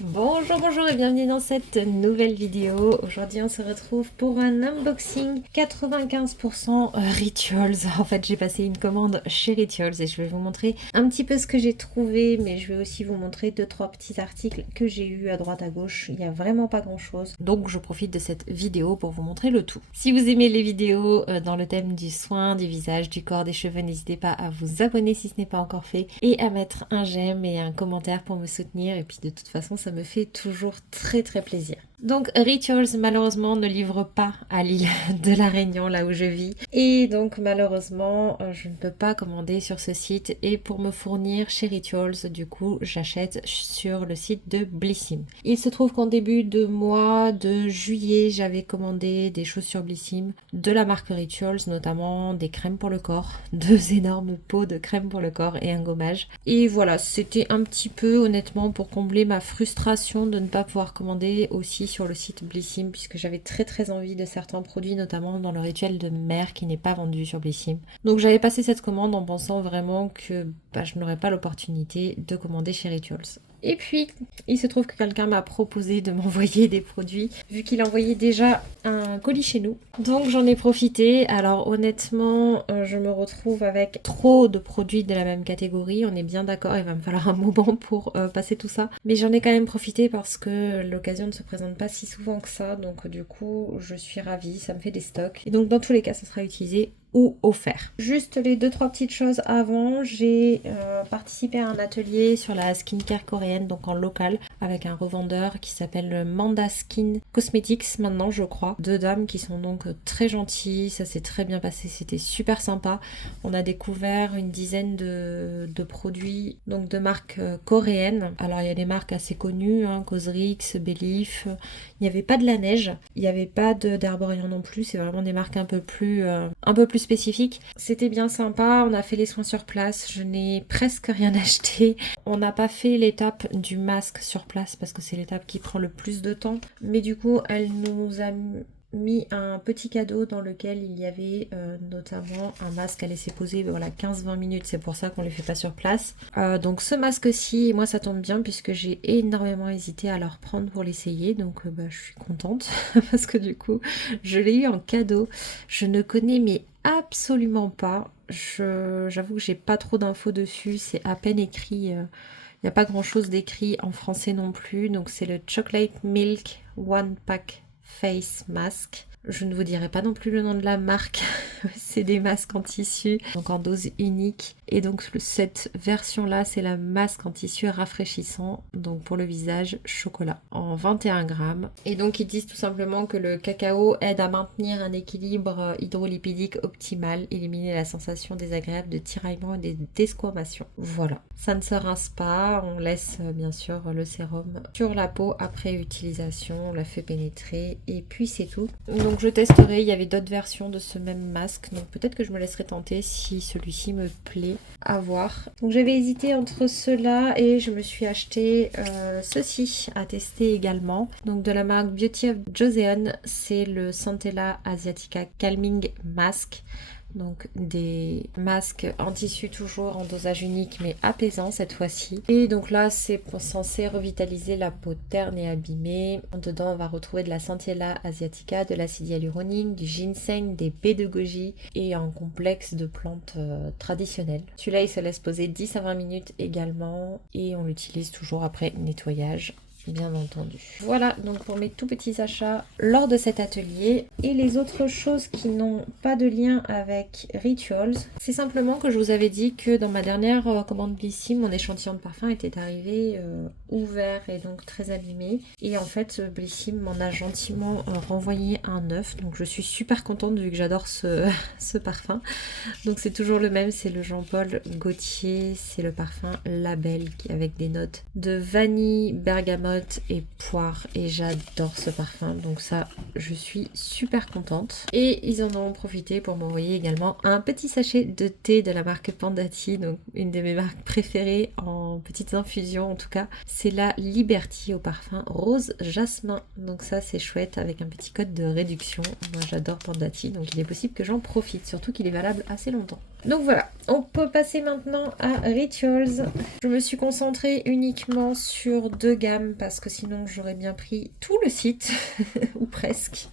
Bonjour et bienvenue dans cette nouvelle vidéo. Aujourd'hui on se retrouve pour un unboxing 95% Rituals. En fait j'ai passé une commande chez Rituals et je vais vous montrer un petit peu ce que j'ai trouvé, mais je vais aussi vous montrer 2-3 petits articles que j'ai eu à droite à gauche. Il n'y a vraiment pas grand chose, donc je profite de cette vidéo pour vous montrer le tout. Si vous aimez les vidéos dans le thème du soin, du visage, du corps, des cheveux, n'hésitez pas à vous abonner si ce n'est pas encore fait et à mettre un j'aime et un commentaire pour me soutenir, et puis de toute façon ça me fait toujours très plaisir. Donc Rituals malheureusement ne livre pas à l'île de la Réunion, là où je vis, et donc malheureusement je ne peux pas commander sur ce site, et pour me fournir chez Rituals du coup j'achète sur le site de Blissim. Il se trouve qu'en début de mois de juillet j'avais commandé des choses sur Blissim de la marque Rituals, notamment des crèmes pour le corps, 2 énormes pots de crème pour le corps et un gommage, et voilà, c'était un petit peu honnêtement pour combler ma frustration de ne pas pouvoir commander aussi sur le site Blissim, puisque j'avais très envie de certains produits, notamment dans le rituel de mer qui n'est pas vendu sur Blissim. Donc j'avais passé cette commande en pensant vraiment que je n'aurais pas l'opportunité de commander chez Rituals. Et puis, il se trouve que quelqu'un m'a proposé de m'envoyer des produits, vu qu'il envoyait déjà un colis chez nous. Donc j'en ai profité. Alors honnêtement, je me retrouve avec trop de produits de la même catégorie. On est bien d'accord, il va me falloir un moment pour passer tout ça. Mais j'en ai quand même profité parce que l'occasion ne se présente pas si souvent que ça. Donc du coup, je suis ravie, ça me fait des stocks. Et donc dans tous les cas, ça sera utilisé ou offert. Juste les 2-3 petites choses avant, j'ai participé à un atelier sur la skincare coréenne, donc en local, avec un revendeur qui s'appelle Manda Skin Cosmetics maintenant je crois. 2 dames qui sont donc très gentilles, ça s'est très bien passé, c'était super sympa. On a découvert une dizaine de produits donc de marques coréennes. Alors il y a des marques assez connues, hein, Cosrx, Belif. Il n'y avait pas de la neige, il n'y avait pas d'Herborian non plus, c'est vraiment des marques un peu plus spécifiques. C'était bien sympa, on a fait les soins sur place, je n'ai presque rien acheté. On n'a pas fait l'étape du masque sur place parce que c'est l'étape qui prend le plus de temps, mais du coup elle nous a mis un petit cadeau dans lequel il y avait notamment un masque à laisser poser, voilà, 15-20 minutes, c'est pour ça qu'on ne les fait pas sur place. Donc ce masque-ci, moi ça tombe bien puisque j'ai énormément hésité à le reprendre pour l'essayer, donc je suis contente parce que du coup je l'ai eu en cadeau. Je ne connais mais absolument pas, j'avoue que j'ai pas trop d'infos dessus, c'est à peine écrit. Il n'y a pas grand chose d'écrit en français non plus, donc c'est le Chocolate Milk One Pack Face Mask. Je ne vous dirai pas non plus le nom de la marque, c'est des masques en tissu, donc en dose unique. Et donc cette version-là, c'est la masque en tissu rafraîchissant, donc pour le visage chocolat, en 21 grammes. Et donc ils disent tout simplement que le cacao aide à maintenir un équilibre hydrolipidique optimal, éliminer la sensation désagréable de tiraillement et des desquamations. Voilà, ça ne se rince pas, on laisse bien sûr le sérum sur la peau après utilisation, on la fait pénétrer et puis c'est tout. Donc je testerai, il y avait d'autres versions de ce même masque, donc peut-être que je me laisserai tenter si celui-ci me plaît, à voir. Donc j'avais hésité entre ceux-là et je me suis acheté ceci à tester également. Donc de la marque Beauty of Joseon, c'est le Centella Asiatica Calming Mask. Donc des masques en tissu toujours en dosage unique mais apaisant cette fois-ci. Et donc là c'est censé revitaliser la peau terne et abîmée. Dedans on va retrouver de la Centella Asiatica, de l'acide hyaluronique, du ginseng, des baies de goji et un complexe de plantes traditionnelles. Celui-là il se laisse poser 10 à 20 minutes également et on l'utilise toujours après nettoyage, bien entendu. Voilà donc pour mes tout petits achats lors de cet atelier. Et les autres choses qui n'ont pas de lien avec Rituals, c'est simplement que je vous avais dit que dans ma dernière commande Blissim, mon échantillon de parfum était arrivé ouvert et donc très abîmé, et en fait Blissim m'en a gentiment renvoyé un neuf, donc je suis super contente vu que j'adore ce parfum. Donc c'est toujours le même, c'est le Jean-Paul Gaultier, c'est le parfum Label avec des notes de vanille, bergamote et poire, et j'adore ce parfum, donc ça je suis super contente. Et ils en ont profité pour m'envoyer également un petit sachet de thé de la marque Pandati, donc une de mes marques préférées en petites infusions en tout cas, c'est la Liberty au parfum rose jasmin, donc ça c'est chouette avec un petit code de réduction. Moi j'adore Pandati, donc il est possible que j'en profite, surtout qu'il est valable assez longtemps. Donc voilà, on peut passer maintenant à Rituals. Je me suis concentrée uniquement sur 2 gammes parce que sinon j'aurais bien pris tout le site, ou presque.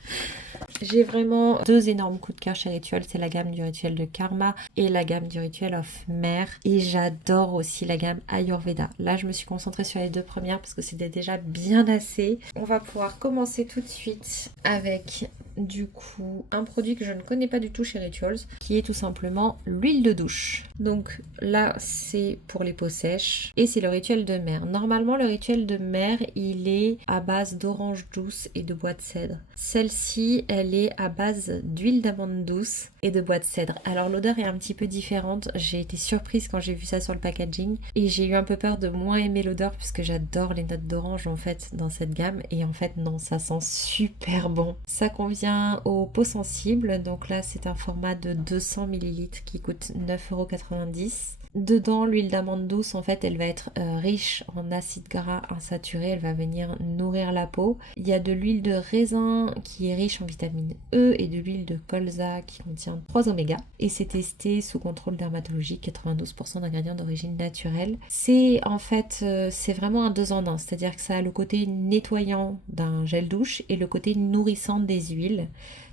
J'ai vraiment 2 énormes coups de cœur chez Ritual, c'est la gamme du rituel de Karma et la gamme du rituel of Mer. Et j'adore aussi la gamme Ayurveda. Là, je me suis concentrée sur les 2 premières parce que c'était déjà bien assez. On va pouvoir commencer tout de suite avec du coup un produit que je ne connais pas du tout chez Rituals, qui est tout simplement l'huile de douche. Donc là, c'est pour les peaux sèches et c'est le rituel de mer. Normalement, le rituel de mer, il est à base d'orange douce et de bois de cèdre. Celle-ci, elle est à base d'huile d'amande douce et de bois de cèdre. Alors l'odeur est un petit peu différente. J'ai été surprise quand j'ai vu ça sur le packaging et j'ai eu un peu peur de moins aimer l'odeur puisque j'adore les notes d'orange en fait dans cette gamme, et en fait non, ça sent super bon. Ça convient aux peaux sensibles, donc là c'est un format de 200 ml qui coûte 9,90 €. Dedans, l'huile d'amande douce, en fait, elle va être riche en acides gras insaturés, elle va venir nourrir la peau. Il y a de l'huile de raisin qui est riche en vitamine E et de l'huile de colza qui contient 3 oméga. Et c'est testé sous contrôle dermatologique, 92% d'ingrédients d'origine naturelle. C'est en fait, c'est vraiment un 2 en 1, c'est-à-dire que ça a le côté nettoyant d'un gel douche et le côté nourrissant des huiles.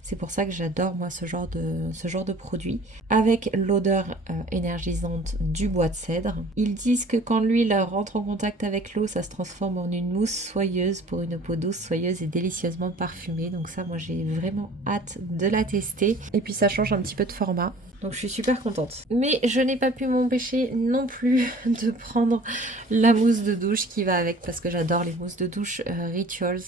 C'est pour ça que j'adore moi ce genre de produit. Avec l'odeur énergisante du bois de cèdre. Ils disent que quand l'huile rentre en contact avec l'eau, ça se transforme en une mousse soyeuse pour une peau douce, soyeuse et délicieusement parfumée. Donc ça, moi j'ai vraiment hâte de la tester. Et puis ça change un petit peu de format. Donc je suis super contente. Mais je n'ai pas pu m'empêcher non plus de prendre la mousse de douche qui va avec, parce que j'adore les mousses de douche Rituals.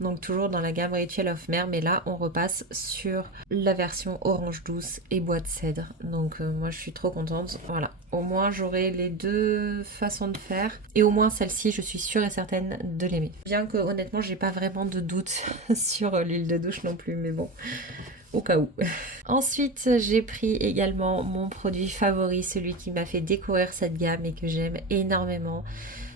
Donc toujours dans la gamme Ritual of Mer, mais là on repasse sur la version orange douce et bois de cèdre. Donc moi je suis trop contente. Voilà, au moins j'aurai les 2 façons de faire, et au moins celle-ci je suis sûre et certaine de l'aimer. Bien que honnêtement j'ai pas vraiment de doute sur l'huile de douche non plus, mais bon, au cas où. Ensuite, j'ai pris également mon produit favori, celui qui m'a fait découvrir cette gamme et que j'aime énormément.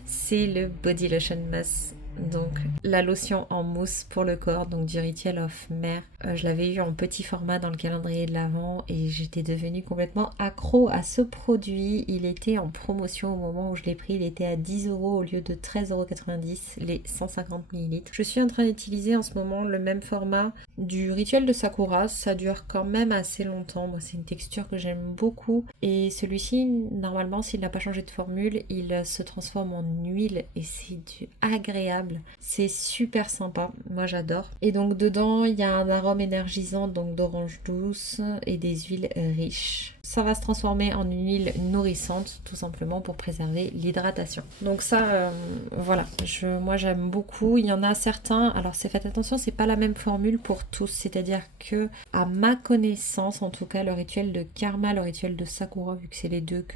C'est le Body Lotion Mousse. Donc la lotion en mousse pour le corps, donc du Ritual of Mer. Je l'avais eu en petit format dans le calendrier de l'Avent et j'étais devenue complètement accro à ce produit. Il était en promotion au moment où je l'ai pris, il était à 10 € au lieu de 13,90 € les 150 ml. Je suis en train d'utiliser en ce moment le même format du Rituel de Sakura, ça dure quand même assez longtemps. Moi c'est une texture que j'aime beaucoup, et celui-ci normalement s'il n'a pas changé de formule, il se transforme en huile et c'est du agréable. C'est super sympa, moi j'adore. Et donc dedans il y a un arôme énergisant, donc d'orange douce et des huiles riches. Ça va se transformer en une huile nourrissante tout simplement pour préserver l'hydratation. Donc ça voilà, moi j'aime beaucoup. Il y en a certains, alors faites attention, c'est pas la même formule pour tous, c'est-à-dire que à ma connaissance en tout cas, le rituel de Karma, le rituel de Sakura, vu que c'est les deux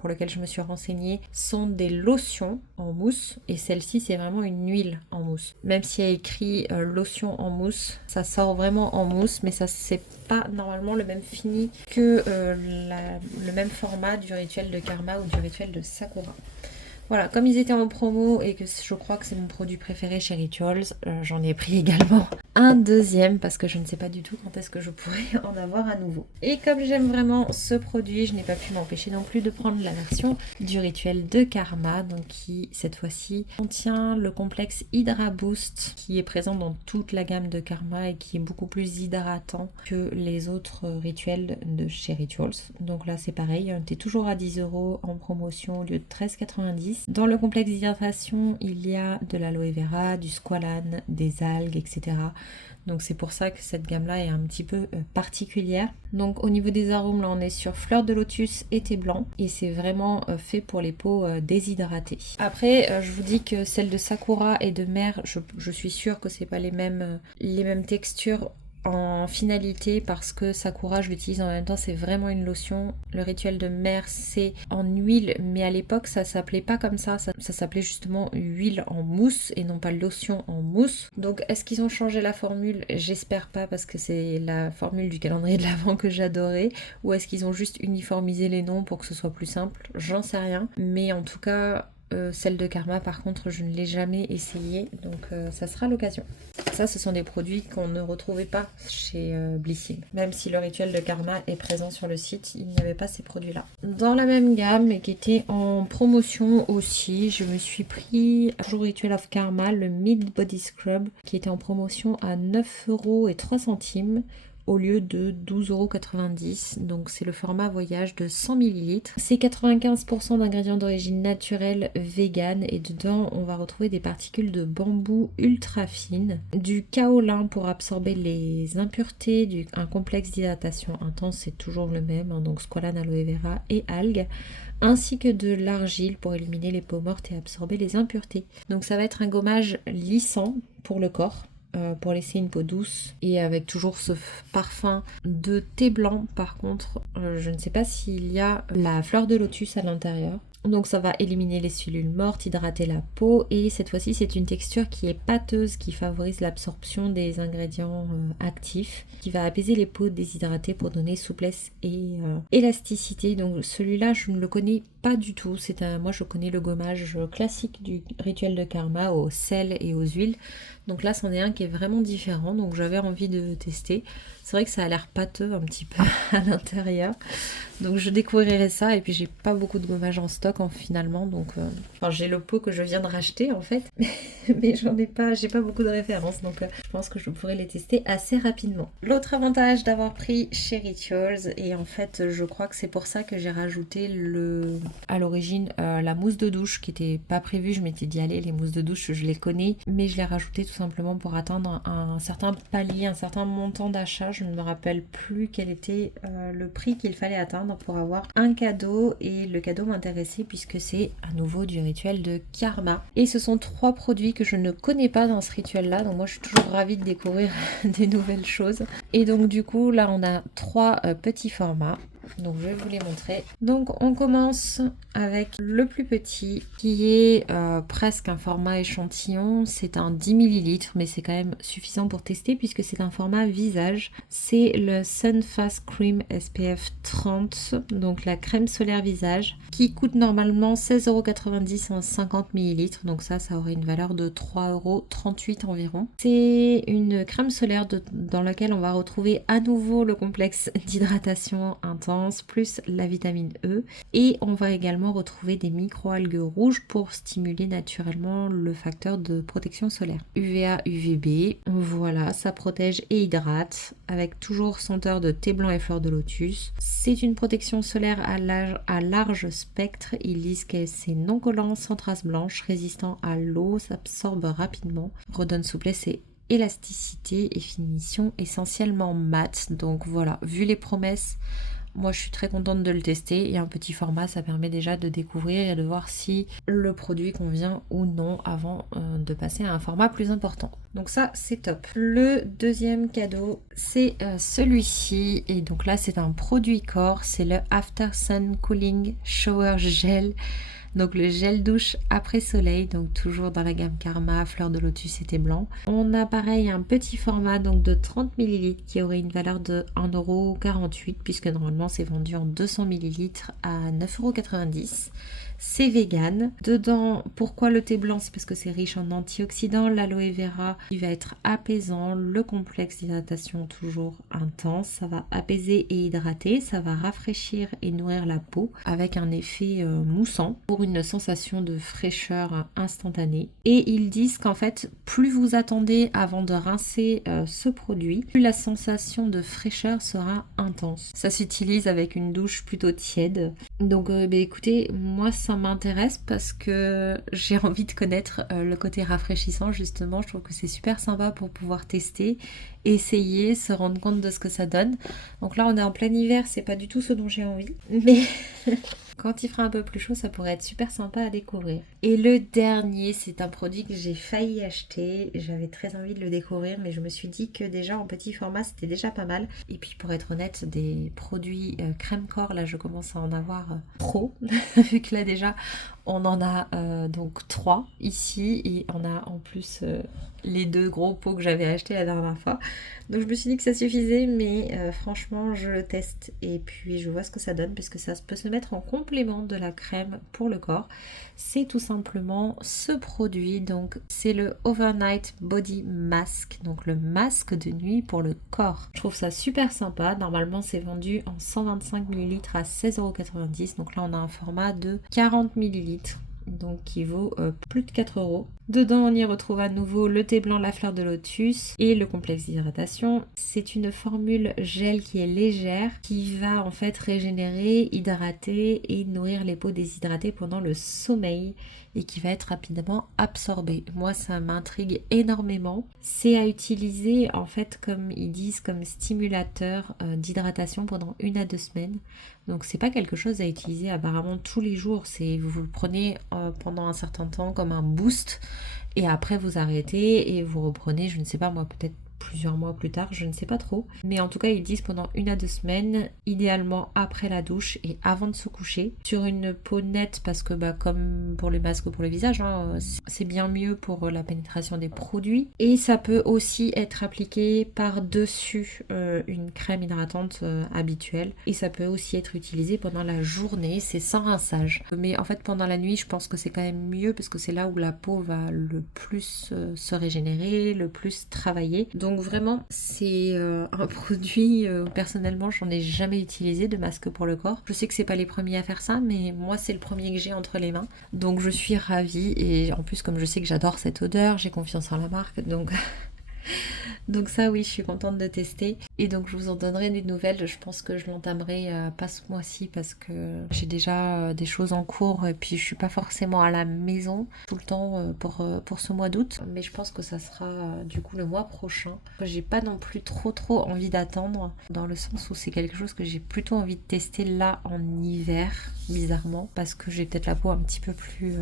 pour lesquels je me suis renseignée, sont des lotions en mousse, et celle-ci c'est vraiment une huile en mousse. Même s'il y a écrit lotion en mousse, ça sort vraiment en mousse, mais ça c'est pas normalement le même fini que le même format du rituel de Karma ou du rituel de Sakura. Voilà, comme ils étaient en promo et que je crois que c'est mon produit préféré chez Rituals, j'en ai pris également un deuxième parce que je ne sais pas du tout quand est-ce que je pourrais en avoir à nouveau. Et comme j'aime vraiment ce produit, je n'ai pas pu m'empêcher non plus de prendre la version du rituel de Karma, donc qui cette fois-ci contient le complexe Hydra Boost qui est présent dans toute la gamme de Karma et qui est beaucoup plus hydratant que les autres rituels de chez Rituals. Donc là c'est pareil, on était toujours à 10 € en promotion au lieu de 13,90 €. Dans le complexe d'hydratation, il y a de l'aloe vera, du squalane, des algues, etc. Donc c'est pour ça que cette gamme-là est un petit peu particulière. Donc au niveau des arômes, là on est sur fleur de lotus et thé blanc. Et c'est vraiment fait pour les peaux déshydratées. Après, je vous dis que celle de Sakura et de Mer, je suis sûre que c'est pas les mêmes textures en finalité, parce que Sakura je l'utilise en même temps, c'est vraiment une lotion. Le rituel de Mer c'est en huile, mais à l'époque ça s'appelait pas comme ça s'appelait justement huile en mousse et non pas lotion en mousse. Donc est-ce qu'ils ont changé la formule? J'espère pas, parce que c'est la formule du calendrier de l'Avent que j'adorais. Ou est-ce qu'ils ont juste uniformisé les noms pour que ce soit plus simple? J'en sais rien, mais en tout cas Celle de Karma, par contre, je ne l'ai jamais essayée, donc ça sera l'occasion. Ça, ce sont des produits qu'on ne retrouvait pas chez Blissim. Même si le rituel de Karma est présent sur le site, il n'y avait pas ces produits-là. Dans la même gamme, et qui était en promotion aussi, je me suis pris, toujours Rituel of Karma, le Mid Body Scrub, qui était en promotion à 9,03 € au lieu de 12,90 €. Donc c'est le format voyage de 100 ml. C'est 95% d'ingrédients d'origine naturelle, vegan, et dedans on va retrouver des particules de bambou ultra fines, du kaolin pour absorber les impuretés, un complexe d'hydratation intense, c'est toujours le même, hein, donc squalane, aloe vera et algues, ainsi que de l'argile pour éliminer les peaux mortes et absorber les impuretés. Donc ça va être un gommage lissant pour le corps, pour laisser une peau douce, et avec toujours ce parfum de thé blanc. Par contre, je ne sais pas s'il y a la fleur de lotus à l'intérieur. Donc ça va éliminer les cellules mortes, hydrater la peau, et cette fois-ci c'est une texture qui est pâteuse, qui favorise l'absorption des ingrédients actifs, qui va apaiser les peaux déshydratées pour donner souplesse et élasticité. Donc celui-là je ne le connais pas du tout. Moi je connais le gommage classique du rituel de Karma au sel et aux huiles. Donc là c'en est un qui est vraiment différent, donc j'avais envie de tester. C'est vrai que ça a l'air pâteux un petit peu à l'intérieur. Donc je découvrirai ça, et puis j'ai pas beaucoup de gommage en stock finalement, donc j'ai le pot que je viens de racheter en fait, mais j'ai pas beaucoup de références, donc je pense que je pourrais les tester assez rapidement. L'autre avantage d'avoir pris chez Rituals, et en fait je crois que c'est pour ça que j'ai rajouté à l'origine la mousse de douche qui était pas prévue. Je m'étais dit allez, les mousses de douche je les connais, mais je l'ai rajouté tout simplement pour atteindre un certain palier, un certain montant d'achat. Je ne me rappelle plus quel était le prix qu'il fallait atteindre pour avoir un cadeau, et le cadeau m'intéressait puisque c'est à nouveau du rituel de Karma. Et ce sont 3 produits que je ne connais pas dans ce rituel là, donc moi je suis toujours ravie de découvrir des nouvelles choses. Et donc du coup là on a 3 petits formats. Donc je vais vous les montrer. Donc on commence avec le plus petit qui est presque un format échantillon. C'est un 10 ml, mais c'est quand même suffisant pour tester puisque c'est un format visage. C'est le Sunfast Cream SPF 30, donc la crème solaire visage, qui coûte normalement 16,90 € en 50 ml. Donc ça aurait une valeur de 3,38 € environ. C'est une crème solaire dans laquelle on va retrouver à nouveau le complexe d'hydratation intense plus la vitamine E, et on va également retrouver des microalgues rouges pour stimuler naturellement le facteur de protection solaire. UVA, UVB, voilà, ça protège et hydrate avec toujours senteur de thé blanc et fleur de lotus. C'est une protection solaire à large spectre. Ils disent que c'est non collant, sans traces blanches, résistant à l'eau, s'absorbe rapidement, redonne souplesse et élasticité, et finition essentiellement mat. Donc voilà, vu les promesses, moi je suis très contente de le tester, et un petit format ça permet déjà de découvrir et de voir si le produit convient ou non avant de passer à un format plus important. Donc ça c'est top. Le deuxième cadeau c'est celui-ci, et donc là c'est un produit corps, c'est le After Sun Cooling Shower Gel. Donc le gel douche après soleil, donc toujours dans la gamme Karma, fleur de lotus et thé blanc. On a pareil un petit format donc de 30 ml qui aurait une valeur de 1,48 € puisque normalement c'est vendu en 200 ml à 9,90 €. C'est vegan. Dedans, pourquoi le thé blanc? C'est parce que c'est riche en antioxydants, l'aloe vera qui va être apaisant, le complexe d'hydratation toujours intense, ça va apaiser et hydrater, ça va rafraîchir et nourrir la peau avec un effet moussant pour une sensation de fraîcheur instantanée. Et ils disent qu'en fait, plus vous attendez avant de rincer ce produit, plus la sensation de fraîcheur sera intense. Ça s'utilise avec une douche plutôt tiède. Donc écoutez, moi ça m'intéresse parce que j'ai envie de connaître le côté rafraîchissant justement. Je trouve que c'est super sympa pour pouvoir tester, essayer, se rendre compte de ce que ça donne. Donc là on est en plein hiver, c'est pas du tout ce dont j'ai envie, mais quand il fera un peu plus chaud ça pourrait être super sympa à découvrir. Et le dernier, c'est un produit que j'ai failli acheter, j'avais très envie de le découvrir, mais je me suis dit que déjà en petit format c'était déjà pas mal. Et puis pour être honnête, des produits crème corps, là je commence à en avoir trop vu que là déjà on en a donc 3 ici, et on a en plus les 2 gros pots que j'avais achetés la dernière fois. Donc je me suis dit que ça suffisait, mais franchement je le teste et puis je vois ce que ça donne, parce que ça peut se mettre en compte complément de la crème pour le corps, c'est tout simplement ce produit. Donc c'est le Overnight Body Mask, donc le masque de nuit pour le corps. Je trouve ça super sympa. Normalement c'est vendu en 125 ml à 16,90 €. Donc là on a un format de 40 ml, donc qui vaut plus de 4 €. Dedans on y retrouve à nouveau le thé blanc, la fleur de lotus et le complexe d'hydratation. C'est une formule gel qui est légère, qui va en fait régénérer, hydrater et nourrir les peaux déshydratées pendant le sommeil et qui va être rapidement absorbée. Moi ça m'intrigue énormément. C'est à utiliser en fait comme ils disent comme stimulateur d'hydratation pendant 1 à 2 semaines. Donc c'est pas quelque chose à utiliser apparemment tous les jours, c'est vous le prenez pendant un certain temps comme un boost et après vous arrêtez et vous reprenez, je ne sais pas moi, peut-être plusieurs mois plus tard, je ne sais pas trop. Mais en tout cas, ils disent pendant 1 à 2 semaines, idéalement après la douche et avant de se coucher, sur une peau nette parce que comme pour les masques ou pour le visage, hein, c'est bien mieux pour la pénétration des produits. Et ça peut aussi être appliqué par-dessus une crème hydratante habituelle. Et ça peut aussi être utilisé pendant la journée, c'est sans rinçage. Mais en fait, pendant la nuit, je pense que c'est quand même mieux parce que c'est là où la peau va le plus se régénérer, le plus travailler. Donc vraiment c'est un produit, personnellement j'en ai jamais utilisé de masque pour le corps. Je sais que c'est pas les premiers à faire ça, mais moi c'est le premier que j'ai entre les mains. Donc je suis ravie et en plus comme je sais que j'adore cette odeur, j'ai confiance en la marque, donc... Donc ça oui, je suis contente de tester et donc je vous en donnerai des nouvelles. Je pense que je l'entamerai pas ce mois-ci parce que j'ai déjà des choses en cours et puis je suis pas forcément à la maison tout le temps pour ce mois d'août, mais je pense que ça sera du coup le mois prochain. J'ai pas non plus trop envie d'attendre, dans le sens où c'est quelque chose que j'ai plutôt envie de tester là en hiver, bizarrement, parce que j'ai peut-être la peau un petit peu plus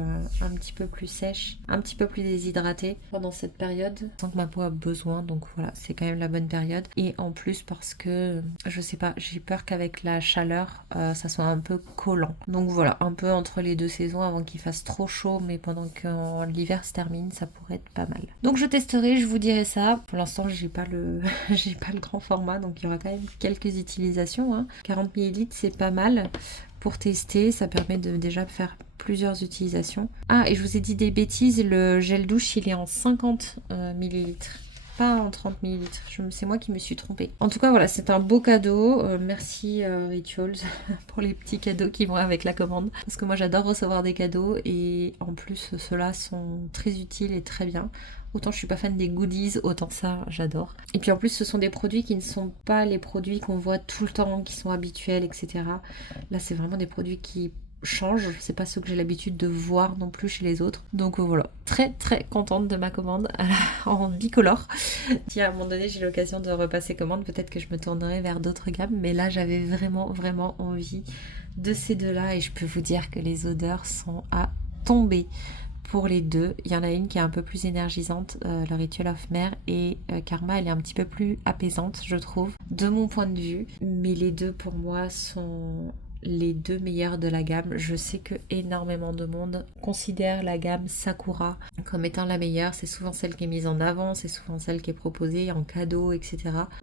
sèche, un petit peu plus déshydratée pendant cette période, sans que ma peau a besoin. Donc voilà, c'est quand même la bonne période. Et en plus parce que, je sais pas, j'ai peur qu'avec la chaleur, ça soit un peu collant. Donc voilà, un peu entre les deux saisons avant qu'il fasse trop chaud, mais pendant que l'hiver se termine, ça pourrait être pas mal. Donc je testerai, je vous dirai ça. Pour l'instant, j'ai pas le grand format, donc il y aura quand même quelques utilisations, hein. 40 ml, c'est pas mal. Pour tester, ça permet de déjà faire plusieurs utilisations. Ah, et je vous ai dit des bêtises, le gel douche, il est en 50 ml. Pas en 30 ml, c'est moi qui me suis trompée. En tout cas voilà, c'est un beau cadeau. Merci Rituals pour les petits cadeaux qui vont avec la commande. Parce que moi j'adore recevoir des cadeaux et en plus ceux-là sont très utiles et très bien. Autant je suis pas fan des goodies, autant ça j'adore. Et puis en plus ce sont des produits qui ne sont pas les produits qu'on voit tout le temps, qui sont habituels, etc. Là c'est vraiment des produits qui change, c'est pas ce que j'ai l'habitude de voir non plus chez les autres. Donc voilà, très contente de ma commande en bicolore. Si à un moment donné j'ai l'occasion de repasser commande, peut-être que je me tournerai vers d'autres gammes, mais là j'avais vraiment envie de ces deux-là et je peux vous dire que les odeurs sont à tomber. Pour les deux, il y en a une qui est un peu plus énergisante, le Ritual of Mer, et Karma elle est un petit peu plus apaisante je trouve, de mon point de vue, mais les deux pour moi sont les deux meilleures de la gamme. Je sais que énormément de monde considère la gamme Sakura comme étant la meilleure, c'est souvent celle qui est mise en avant, c'est souvent celle qui est proposée en cadeau, etc.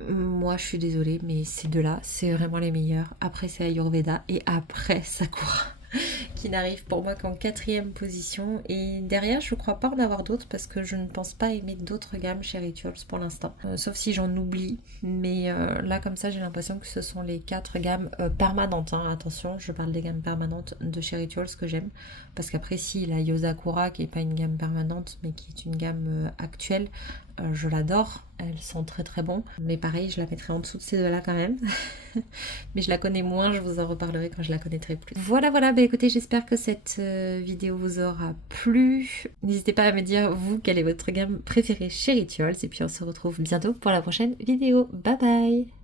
Moi je suis désolée, mais ces deux-là, c'est vraiment les meilleures. Après c'est Ayurveda et après Sakura qui n'arrive pour moi qu'en 4e position, et derrière je crois pas en avoir d'autres parce que je ne pense pas aimer d'autres gammes chez Rituals pour l'instant, sauf si j'en oublie, mais là comme ça j'ai l'impression que ce sont les 4 gammes permanentes, hein. Attention, je parle des gammes permanentes de chez Rituals que j'aime, parce qu'après si la Yosakura qui est pas une gamme permanente mais qui est une gamme actuelle, je l'adore, elles sont très bon, mais pareil je la mettrai en dessous de ces deux-là quand même. Mais je la connais moins, je vous en reparlerai quand je la connaîtrai plus. Voilà, bah écoutez, j'espère que cette vidéo vous aura plu. N'hésitez pas à me dire vous quelle est votre gamme préférée chez Rituals, et puis on se retrouve bientôt pour la prochaine vidéo. Bye bye.